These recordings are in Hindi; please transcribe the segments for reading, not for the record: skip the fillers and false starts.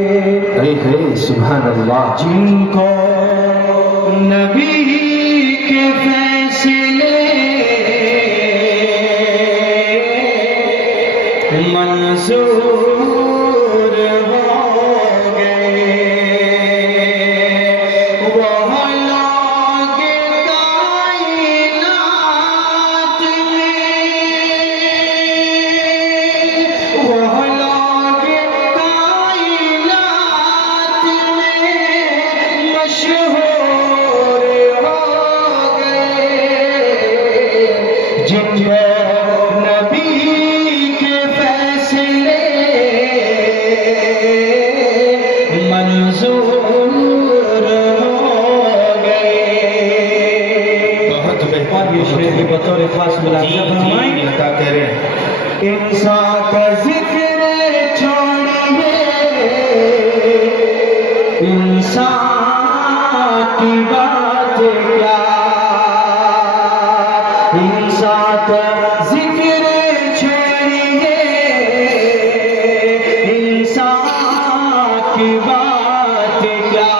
अरे है सुभान अल्लाह। जिनको नबी के फैसले मंजूर हो गए, वह लोग कायनात में, वह लोग कायनात में मशहूर हो गए, जिनको नबी के फैसले मंजूर हो गए। बहुत बेहतर। ये शेर भी बतौर खास मुलाज़ा फरमाएं। अता करें। इंसान का जिक्र छोड़िए, इंसान की बात क्या, इंसान का जिक्र छोड़िए, इंसान की बात क्या,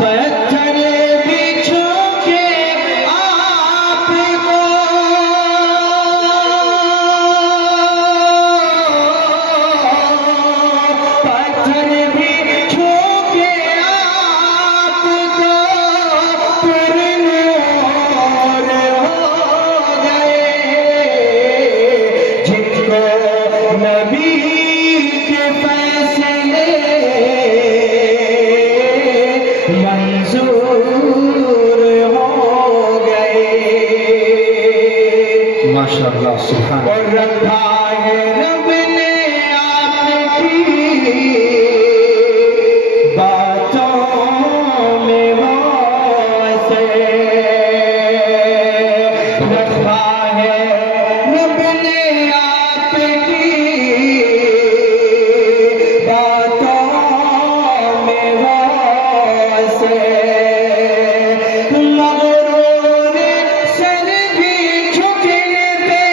पत्थर बिछो के आपको, पत्थर बिछो के आपको पुरनूर हो गए, जिनको नबी के फैसले मंजूर हो गए। माशाअल्लाह सुभान। और रखा है रब ने आपकी बातों में वासे, रखा है रब ने आपकी बातों में वासे, मगरूर सर भी झुकने पे,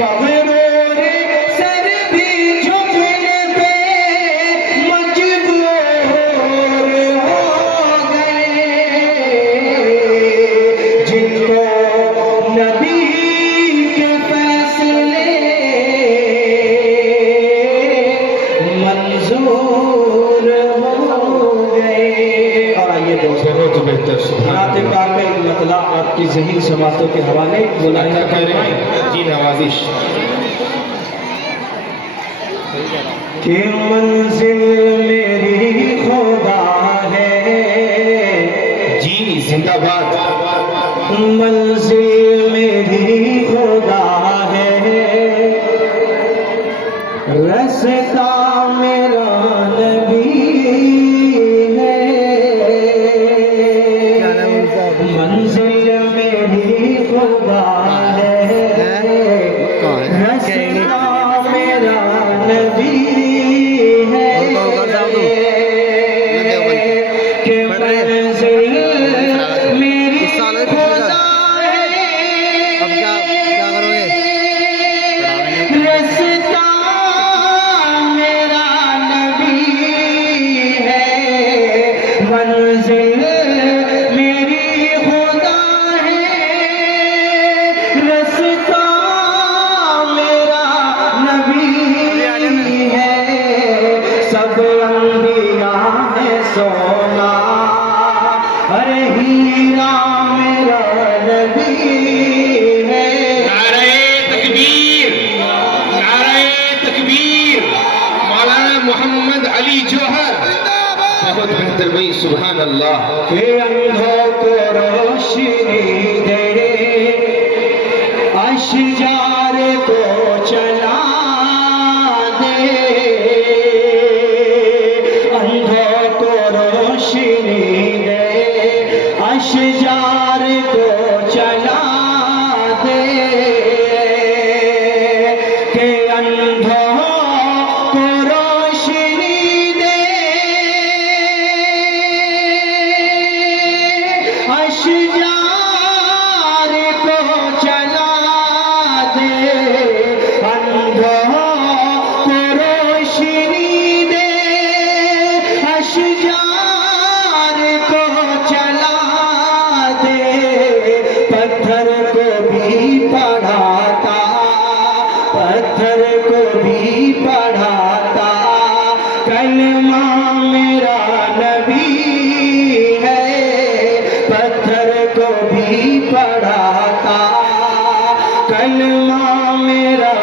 मगरूर सर भी झुकने पे मजबूर हो गए, जिनको नबी के फैसले मंजूर हो गए। और आइए दोस्तों, बहुत बेहतर सुभान नात अल्लाह। पाक का एक मतला आपकी ज़हीन समातों के हवाले अता बुलाया करें। जी नवाजिश। कि मंजिल मेरी खुदा है, जी जिंदाबाद। मंजिल मेरी खुदा है, रास्ता मेरा नबी है, मंजिल मेरी खुदा है, रास्ता मेरा नबी है, कि मंजिल मेरी खुदा है, रास्ता मेरा नबी है, मंजिल मेरी खुदा है, रास्ता मेरा नबी है, सब अंबिया है सोना, अरे हीरा मेरा नबी है। नारे तकबीर, नारे तकबीर। मौलाना मोहम्मद अली जौहर। बहुत बेहतर भाई सुभान अल्लाह। के अंधों को रोशनी दे, अशजार को चला दे, अंधों को रोशनी दे, अशजार को चला दे, के अंधों को रोशनी दे, अशजार को चला दे, कलमा मेरा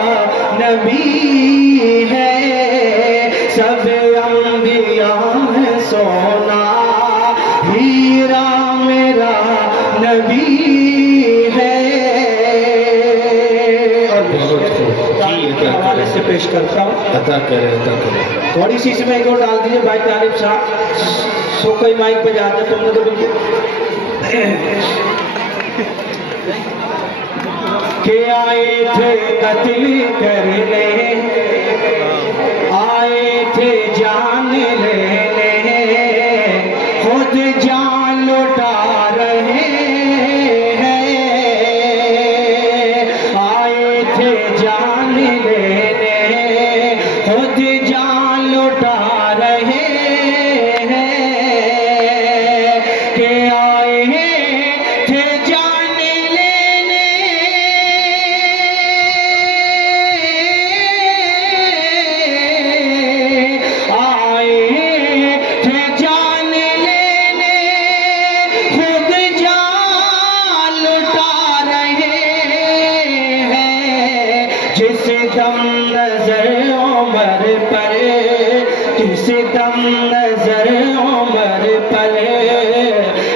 नबी है, सब अंबिया में सोना, हीरा मेरा नबी है। और हवाले से पेश करता हूँ, अता करे थोड़ी सी इसमें एक और डाल दीजिए भाई तारिफ साहब, सो कोई माइक पे जाते तुमने तो बिल्कुल के आए थे कत्ल करने, आए थे जान लेने, खुद जान लुटा रहे हैं, आए थे जान लेने, खुद जान लुटा रहे हैं, के आए थे जान लेने, आए थे जान लेने, खुद जान लुटा रहे हैं, जिस दम नजर उमर पर, जिस दम नजर उमर पर,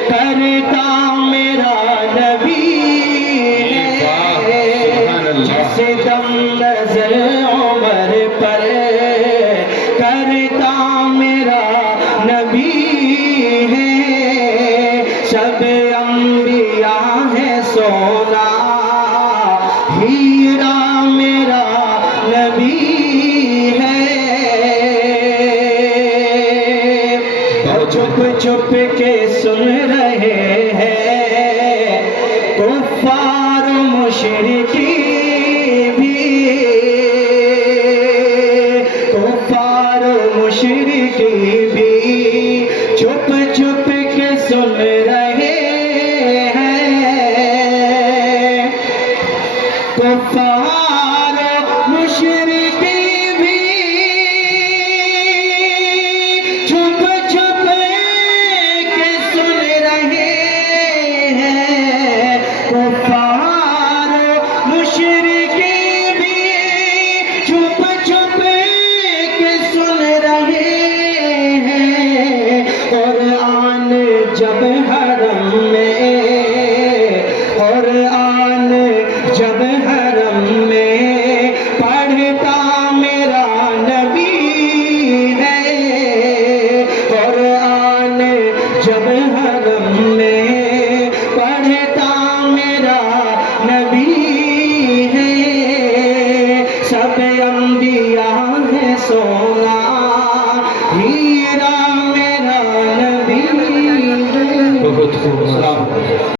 करता मेरा नबी है, जिस दम नजर उमर पर, करता मेरा नबी है, सब अंबिया है सोना, हीरा मेरा नबी है। और चुप चुप के सुन रहे हैं कुफ्फार मुशरिकी भी, कुफ्फार मुशरिकी भी चुप चुप के सुन रहे हैं, कुफ्फार मुशरिकी भी चुप चुप के सुन रहे हैं, कुफ्फार मुशरिकी भी चुप चुप के सुन रहे हैं, और आन जब हरम में, और आन जब हरम में, पढ़ता मेरा नबी है, और आन जब हरम में, पढ़ता मेरा नबी है, सब अंबिया है सो